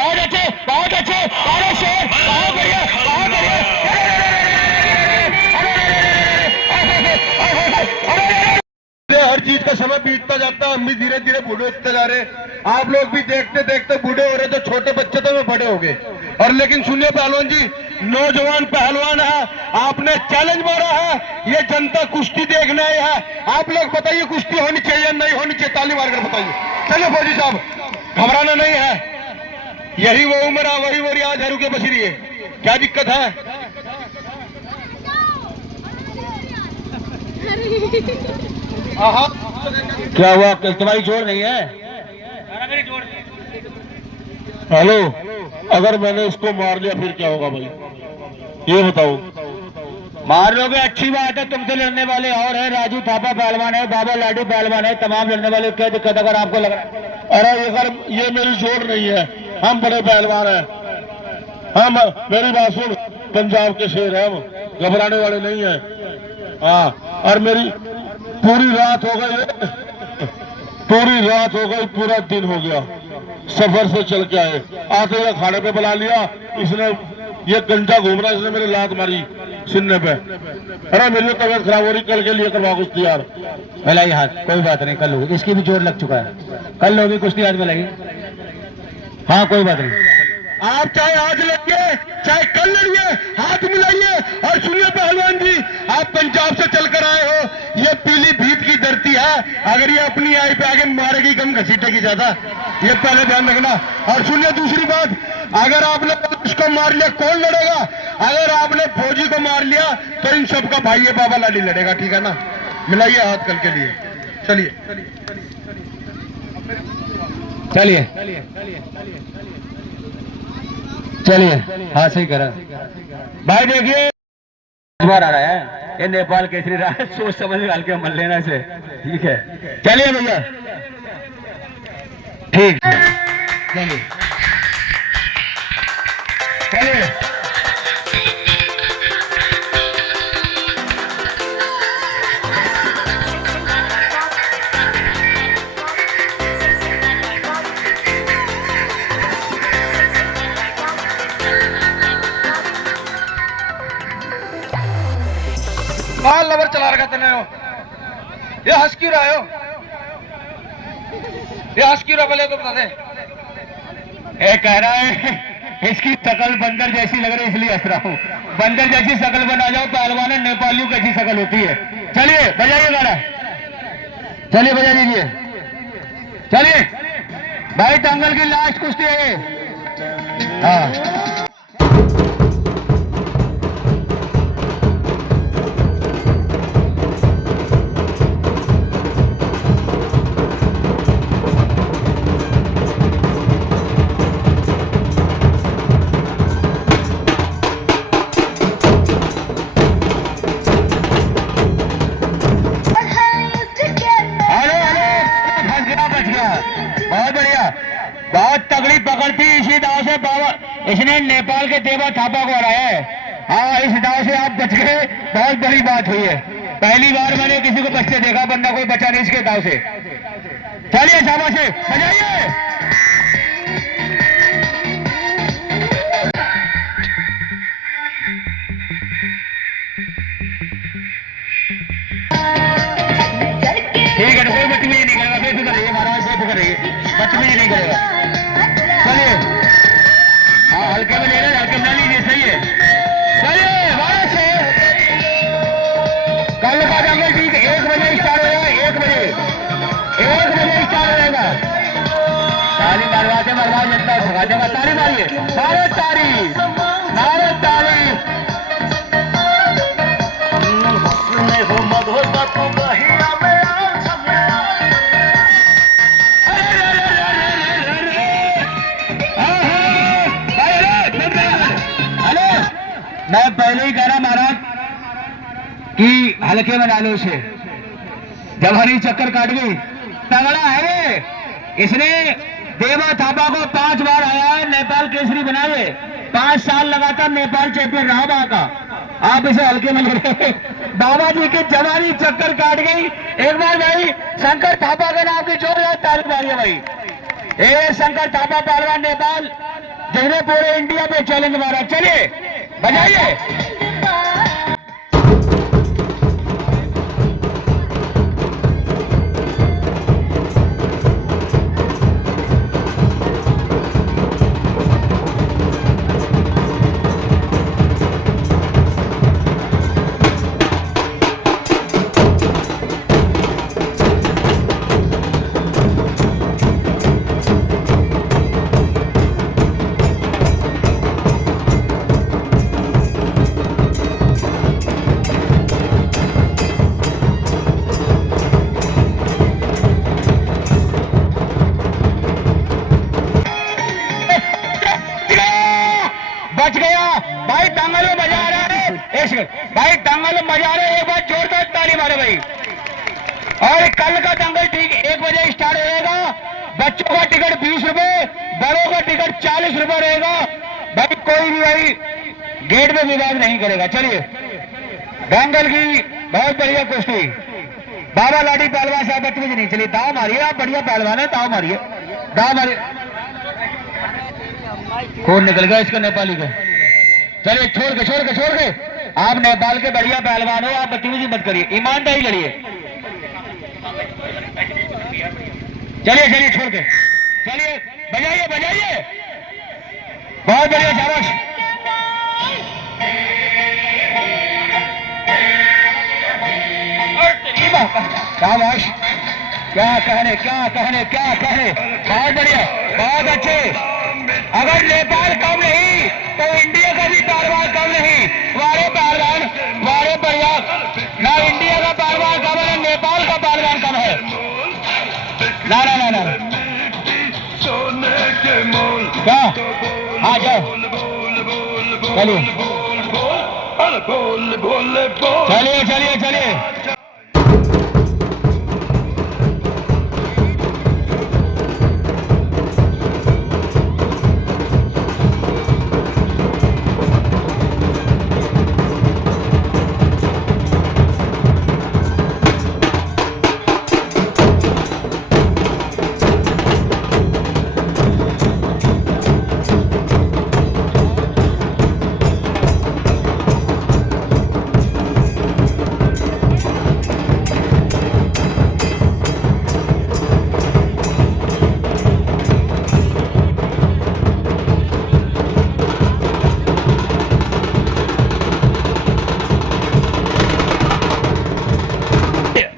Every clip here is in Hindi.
बहुत अच्छे, बहुत अच्छे, बहुत शेर, बहुत बढ़िया, बहुत बढ़िया। हर चीज का समय बीतता जाता है, हम भी धीरे धीरे बूढ़े होते जा रहे। आप लोग भी देखते देखते बूढ़े हो रहे, जो छोटे बच्चे थे वो बड़े हो गए। और लेकिन सुनिए पहलवान जी, नौजवान पहलवान है, आपने चैलेंज मारा है, ये जनता कुश्ती देखने आई है। आप लोग बताइए कुश्ती होनी चाहिए नहीं होनी चाहिए, ताली मारकर बताइए। चलिए फौजी साहब, घबराना नहीं है, यही वो उम्र है, वही वो रियाज है, रुके बसी रही है। क्या दिक्कत है? क्या हुआ, तुम्हारी जोर नहीं है? हेलो, अगर मैंने इसको मार लिया फिर क्या होगा भाई, ये बताओ। मार लोगे अच्छी बात है, तुमसे लड़ने वाले और है, राजू थापा पहलवान है, बाबा लाडू पहलवान है, तमाम लड़ने वाले। क्या दिक्कत अगर आपको लग रहा है? अरे ये मेरी जोर नहीं है, हम बड़े पहलवान हैं, हम, मेरी बात सुन, पंजाब के शेर है, हम घबराने वाले नहीं है। हाँ, और मेरी पूरी रात हो गई, पूरी रात हो गई, पूरा दिन हो गया, सफर से चल के आए, आते हुए खाने पे बुला लिया इसने, ये गंजा घूम रहा, इसने मेरी लात मारी सीने पे। अरे मेरी तबीयत खराब हो रही, कल के लिए करवा कुश्ती यार। मिलाई हाथ, कोई बात नहीं, कल होगी, इसकी भी जोर लग चुका है, कल होगी कुश्ती, आज मिलाई। हाँ कोई बात नहीं, आप चाहे आज लड़िए चाहे कल लड़िए, हाथ मिलाइए। और सुनिए पहलवान जी, आप पंजाब से चलकर आए हो, ये पीलीभीत की धरती है, अगर ये अपनी आई पे आगे मारेगी कम घसीटेगी ज्यादा, ये पहले ध्यान रखना। और सुनिए दूसरी बात, अगर आपने उसको मार लिया कौन लड़ेगा? अगर आपने फौजी को मार लिया तो इन सबका भाई है बाबा लाडी लड़ेगा, ठीक है ना? मिलाइए हाथ कल के लिए। चलिए चलिए चलिए, हाँ सही करा भाई। देखिए बार आ रहा है, ये नेपाल केसरी रहा है, सोच समझ डाल के मल लेना से, ठीक है? चलिए भैया, ठीक, चलिए चलिए। माल लवर चला रखा तने हो, ये हंस क्यों रहा हो? ये हंस क्यों रहा, पहले तो बता दे। ये कह रहा है इसकी शकल बंदर जैसी लग रही है इसलिए हंस रहा हूँ। बंदर जैसी शकल बना जाओ पहलवान, नेपालियों कैसी शकल होती है। चलिए बजाइए गाना, चलिए बजा दीजिए। चलिए भाई, दंगल की लास्ट कुश्ती है। हाँ बहुत बढ़िया, बहुत तगड़ी पकड़ती इसी दाव से बाबा, इसने नेपाल के देवा थापा को हराया है। हाँ, इस दाव से आप बच गए, बहुत बड़ी बात हुई है। पहली बार मैंने किसी को बचते देखा, बंदा कोई बचा नहीं इसके दाव से। चलिए शाबाश, बजाइए। ठीक है, तो कोई बदतमीजी नहीं करेगा, बेफिक्र रहिए महाराज, बेफिक्र रहिए, बदतमीजी नहीं करेगा। चलिए, हाँ हल्के में ले रहे, हल्के में लीजिए, सही है। चलिए बारह से कल का दंगल ठीक 1 बजे स्टार्ट हो जाएगा, 1 बजे स्टार्ट हो जाएगा। ताली मरवाते मरवा जितना सका देगा, ताली मारिए, सारे ताली, सारे ताली। हो मधोता तो बहिया में मैं पहले ही कह रहा महाराज कि हल्के में डालो उसे, जब हरी चक्कर काट गई, तगड़ा है। इसने देवा थापा को 5 बार आया है, नेपाल केसरी बनाए, 5 साल लगातार नेपाल चैंपियन रहा वहां का। आप इसे हल्के में ले रहे। बाबा जी की जवानी चक्कर काट गई। एक बार भाई शंकर थापा के नाम की जोर ताली मारिए भाई। ए शंकर थापा पहलवान नेपाल, जिसने पूरे इंडिया पे चैलेंज मारा। चलिए बजाइए। बच गया भाई, दंगल में मजा आ रहा है। एक सेकंड भाई, दंगल में मजा आ रहा है, एक बार जोरदार ताली मारे भाई। और कल का दंगल ठीक 1 बजे स्टार्ट होएगा। बच्चों का टिकट 20 रुपए, बड़ों का टिकट 40 रुपए रहेगा भाई। कोई भी भाई गेट में विवाद नहीं करेगा। चलिए दंगल की बहुत बढ़िया कुश्ती। बाबा लाडी पहलवान साहब बदतमीज नहीं, चलिए दाव मारिए, आप बढ़िया पहलवान है, दाव मारिए, दाव मारिए। खून निकल गया इसका नेपाली का। चलिए छोड़ के आप नेपाल के बढ़िया पहलवान हो, आप बदतमीजी मत करिए, ईमानदारी लड़िए। चलिए छोड़ के, चलिए बजाइए। बहुत बढ़िया, शाबाश। शाबाश, क्या कहने। बहुत बढ़िया, बहुत अच्छे। अगर नेपाल कम नहीं तो इंडिया का भी पहलवान कम नहीं। वारे पहलवान, वारे बढ़िया। ना इंडिया का पहलवान कम है, ना नेपाल का पहलवान कम है। ना क्या? हाँ जाओ, चलिए।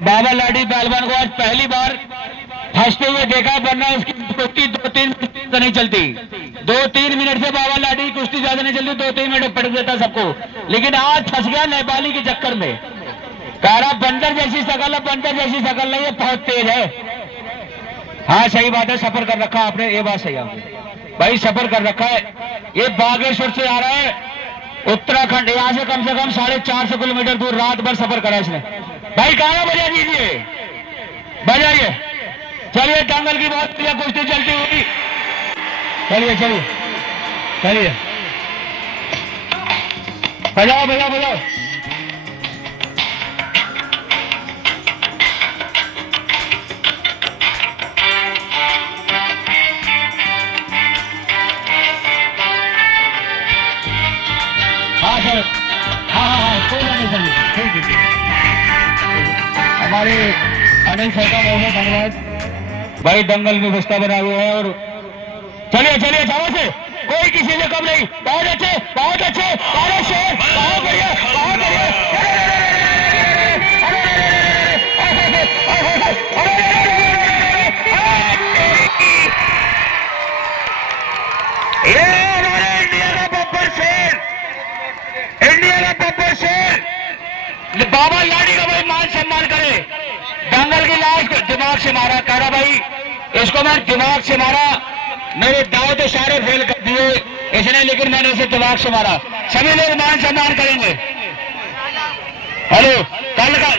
बाबा लाडी पहलवान को आज पहली बार हंसते हुए देखा, वरना इसकी कुश्ती 2-3 मिनट नहीं चलती। 2-3 मिनट से बाबा लाडी की कुश्ती ज्यादा नहीं चलती, 2-3 मिनट पड़ देता सबको। लेकिन आज फंस गया नेपाली के चक्कर में। कह रहा बंदर जैसी शकल नहीं है, बहुत तेज है। हाँ सही बात है, सफर कर रखा आपने, ये बात सही है भाई, सफर कर रखा है। ये बागेश्वर से आ रहा है उत्तराखंड, यहाँ से कम 450 किलोमीटर दूर रात भर सफर करा इसने भाई। गाना बजा दीजिए, बजाइए। चलिए दंगल की बहुत बढ़िया कुश्ती चलती हुई। चलिए बजाओ। हाँ सर, हाँ कोई नहीं। हमारे अनिल सर का बहुत धन्यवाद भाई, दंगल में व्यवस्था बना हुआ है। और चलिए चारों से, कोई किसी से कम नहीं। बहुत अच्छे, बहुत शेर, बहुत बढ़िया। ये हमारे इंडिया का बब्बर शेर, बाबा लाडी का भाई मान सम्मान करे। दंगल की लाश दिमाग से मारा, कह रहा भाई इसको मैं दिमाग से मारा, मेरे दाव तो सारे फेल कर दिए इसने, लेकिन मैंने इसे दिमाग से मारा। सभी लोग मान सम्मान करेंगे। हेलो, कल का